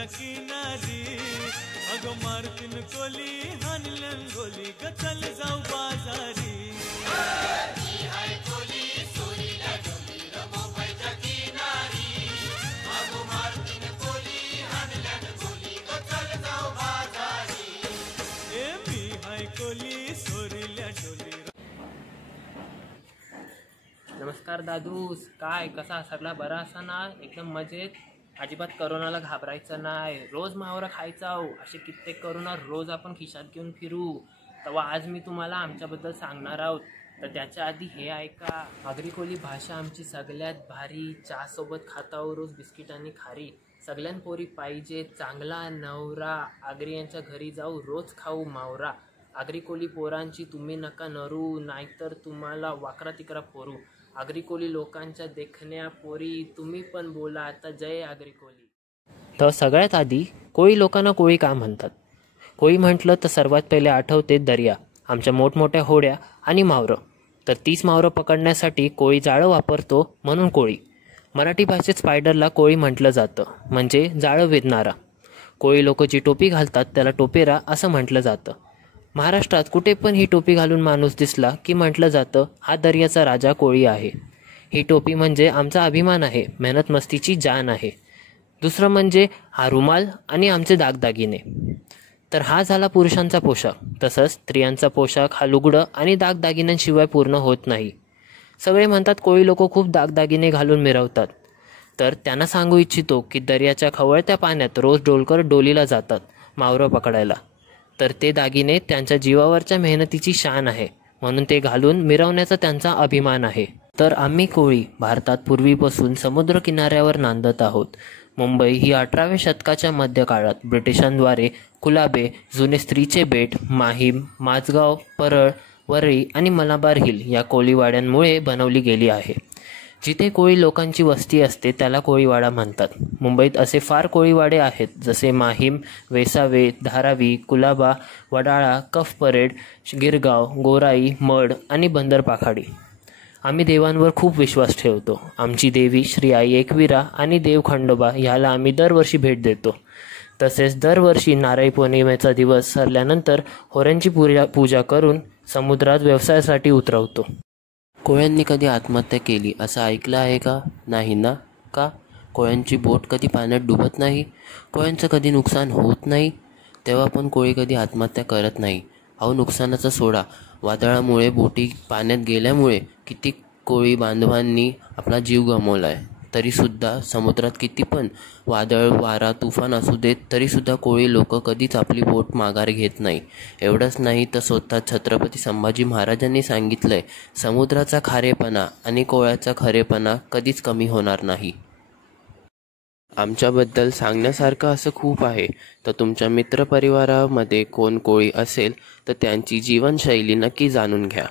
मोबाईलच्या किनारी, अगं मारतीन कोली हानल्यान गोली, ग चल जाऊ बाजारी. नमस्कार दादूस, काय कसा सगळा बरा असा ना? एकदम मजेत. अजिबात करोनाला घाबरायचं नाही, रोज मावरं खायचा. असे कित्येक करोना रोज आपण खिशात घेऊन फिरू. तेव्हा आज मी तुम्हाला आमच्याबद्दल सांगणार आहोत. तर त्याच्या आधी हे ऐका. आगरी कोली भाषा आमची सगळ्यात भारी. चहासोबत खाताव रोज बिस्किट आणि खारी. सगळ्यां पोरी पाहिजे चांगला नवरा. आगरी यांच्या घरी जाऊ रोज खाऊ मावरा. आगरी कोली पोरांची तुम्ही नका नरू, नाहीतर तुम्हाला वाकरा तिकरा पोरू. आगरी कोली लोकांच्या देखण्या पोरी, तुम्ही पण बोला आता जय आगरी कोली. तर सगळ्यात आधी कोळी लोकांना कोळी का म्हणतात? कोळी म्हटलं तर सर्वात पहिले आठवते दर्या, आमच्या मोठमोठ्या होड्या आणि मावरं. तर तीच मावरं पकडण्यासाठी कोळी जाळं वापरतो म्हणून कोळी. मराठी भाषेत स्पायडरला कोळी म्हटलं जातं, म्हणजे जाळं वेधणारा. कोळी लोक जी टोपी घालतात त्याला टोपेरा असं म्हटलं जातं. महाराष्ट्रात कुठे पण ही टोपी घालून माणूस दिसला की म्हटलं जातं हा दर्याचा राजा कोळी आहे. ही टोपी म्हणजे आमचा अभिमान आहे, मेहनत मस्तीची जान आहे. दुसरं म्हणजे हा रुमाल आणि आमचे दागदागिने. तर हा झाला पुरुषांचा पोशाख. तसंच स्त्रियांचा पोशाख हा लुगडं आणि दागदागिन्यांशिवाय पूर्ण होत नाही. सगळे म्हणतात कोळी लोक खूप दागदागिने घालून मिरवतात. तर त्यांना सांगू इच्छितो की दर्याच्या खवळत्या पाण्यात रोज डोलकर डोलीला जातात मावरं पकडायला. तर ते दागिने त्यांच्या जीवावरच्या मेहनतीची शान आहे, म्हणून ते घालून मिरवण्याचा त्यांचा अभिमान आहे. तर आम्ही कोळी भारतात पूर्वीपासून समुद्र किनाऱ्यावर नांदत आहोत. मुंबई ही 18व्या शतकाच्या मध्यकाळात ब्रिटिशांद्वारे कुलाबे, जुने स्त्रीचे बेट, माहीम, माझगाव, परळ, वरळी आणि मलाबार हिल या कोळीवाड्यांमुळे बनवली गेली आहे. जिथे कोळी लोकांची वस्ती असते त्याला कोळीवाडा म्हणतात. मुंबईत असे फार कोळीवाडे आहेत, जसे माहीम, वेसावे, धारावी, कुलाबा, वडाळा, कफ परेड, गिरगाव, गोराई, मड आणि बंदरपाखाडी. आम्ही देवांवर खूप विश्वास ठेवतो. आमची देवी श्री आई एकविरा आणि देव खंडोबा ह्याला आम्ही दरवर्षी भेट देतो. तसेच दरवर्षी नारळी पौर्णिमेचा दिवस सरल्यानंतर होऱ्यांची पूजा करून समुद्रात व्यवसायासाठी उतरवतो. कोळ्यांनी कधी आत्महत्या केली असं ऐकलं आहे का? नाही ना? का? कोळ्यांची बोट कधी पाण्यात डुबत नाही? कोळ्यांचं कधी नुकसान होत नाही? तेव्हा पण कोळी कधी आत्महत्या करत नाही. अहो, नुकसानाचा सोडा, वादळामुळे बोटी पाण्यात गेल्यामुळे किती कोळी बांधवांनी आपला जीव गमावला आहे. तरीसुद्धा समुद्रात किती पण वादळ, वारा, तुफान असू देत, तरीसुद्धा कोळी लोक कधीच आपली बोट माघार घेत नाही. एवढंच नाही तर स्वतः छत्रपती संभाजी महाराजांनी सांगितलंय, समुद्राचा खारेपणा आणि कोळ्याचा खरेपणा कधीच कमी होणार नाही. आमच्याबद्दल सांगण्यासारखं असं खूप आहे. तर तुमच्या मित्रपरिवारामध्ये कोण कोळी असेल तर त्यांची जीवनशैली नक्की जाणून घ्या.